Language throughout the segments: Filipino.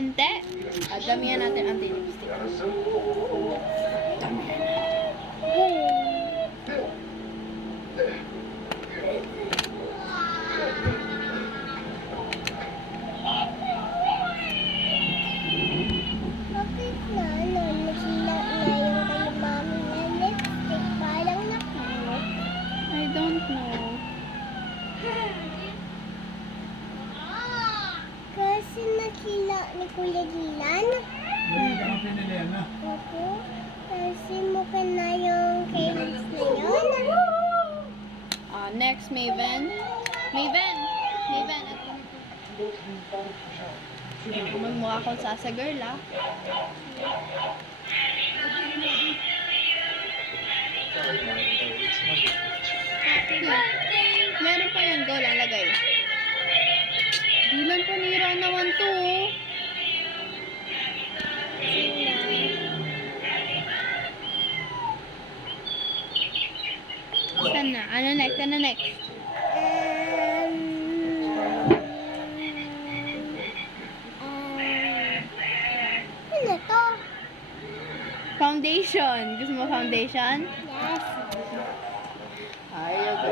konti. At damihan natin ang lipstick. Damihan natin. Bakit na, nasila na yung kay mami na lipstick? Parang nakulot. I don't know. Kasi nasila ni Kuya Gilan. Hindi ka ang pinilihan na. Opo. Kasi mukha na yung kay Rex na yun. Next, Maven. Maven! Maven, ito. Magmukha akong sasa girl, ah. Meron pa yung goal ang lagay. Di lang panira naman to, oh. Saan na? Ano next? Ano next? Ano to? Foundation. Gusto mo foundation? Yes. Ayaw ko.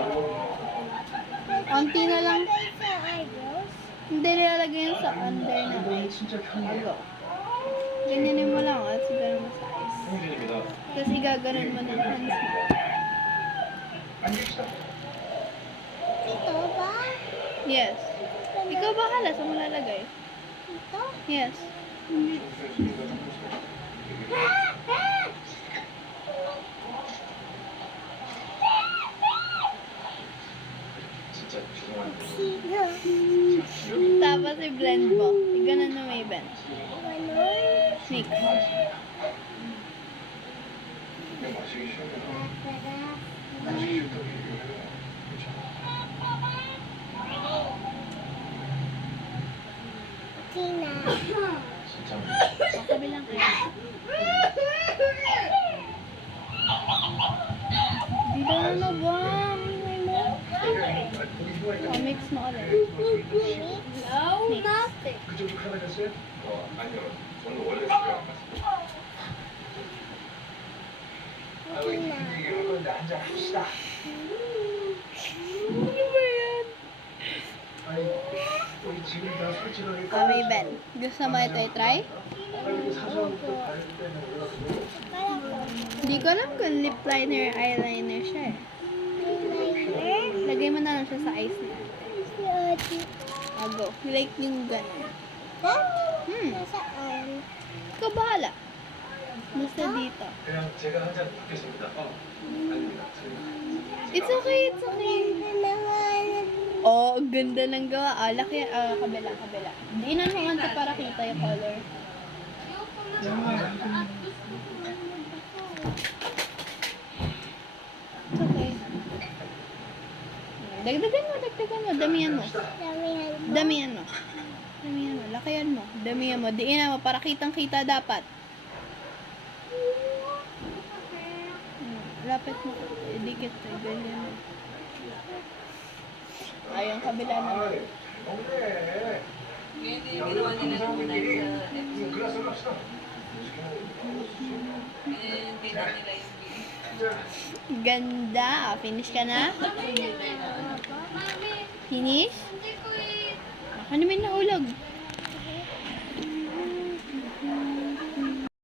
Konti na lang. Ilagay sa eyebrows. Hindi nilalagay yun sa under na eyes. 진짜 편해. Ago. Ganyanin mo lang at siguro mo sa eyes. 형준입니다. Kasi gaganon mo ng hands mo. 앉읍시다. Ito ba? Yes. Ikaw bahala sa mo lalagay. Ito? Yes. 진짜 죄송한데. Sino? Tapos i-blend mo. Iganon mo may bend. Ganon. Mix. 그냥 마시기 싫으면 Masarap. 마시기 싫다고 얘기를 해요. Tina. 진짜. Sa kabilang eyes. Di na na ba? Mix mo ulit. No, Mix. nothing. 그쪽도 편하셨어요? 아니요. 저는 원래 집에 안 갔어요. 우리 Tina. 얘기할 건데 한잔 합시다. Ano ba yan? 아니, 우리 지금 다 솔직하게 May bend. Gusto mo ito i-try? 빨리 사서부터 바를 때는 올라가고 Kala ko. Hindi ko alam kung lip liner, eyeliner siya eh. Eyeliner. Lagay mo na lang siya sa eyes niya. Si Ate. Ago. Like yung ganun. Hmm. Nasaan? Ikaw bahala. Basta dito. 그냥 제가 한 잔 받겠습니다. 아닙니다. It's okay, it's okay. Ganda naman. Oh, ang ganda ng gawa. Laki, kabila, kabila. Hindi na naman ito para kita yung color. It's okay. Dagdagan mo, dagdagan mo. Damihan mo. Damihan mo. Damihan mo. Damihan mo. Lakayan mo. Damihan mo. Diin mo para kitang-kita dapat. Lapit mo. Dikit. Ganyan mo. Ay, yung kabila na. 먹네. Hindi yung ginawa nila nung night sa episode. 글라스 갑시다. Yung dinner nila yung video. Ganda. Finish ka na? Finish? Ako naman nahulog.